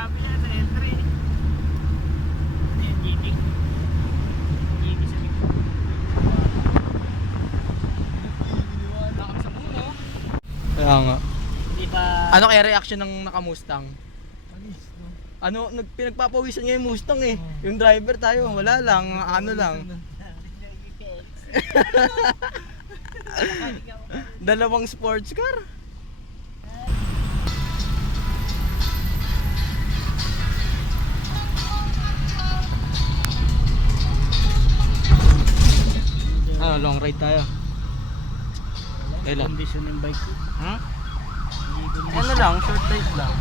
Sabi niya sa entry. Ano yung GT? GT sa likod. Wala kami sa puno. Kaya nga. Hindi pa... Ano kaya reaction ng naka-Mustang? Alis, no? Ano, pinagpapawisan nga yung Mustang eh. Yung driver tayo, wala lang, ano lang. Dalawang sports car. Ano, long ride tayo. Kailan? Condition ng bike ko. Ha? Hindi ko Ano lang, short ride lang.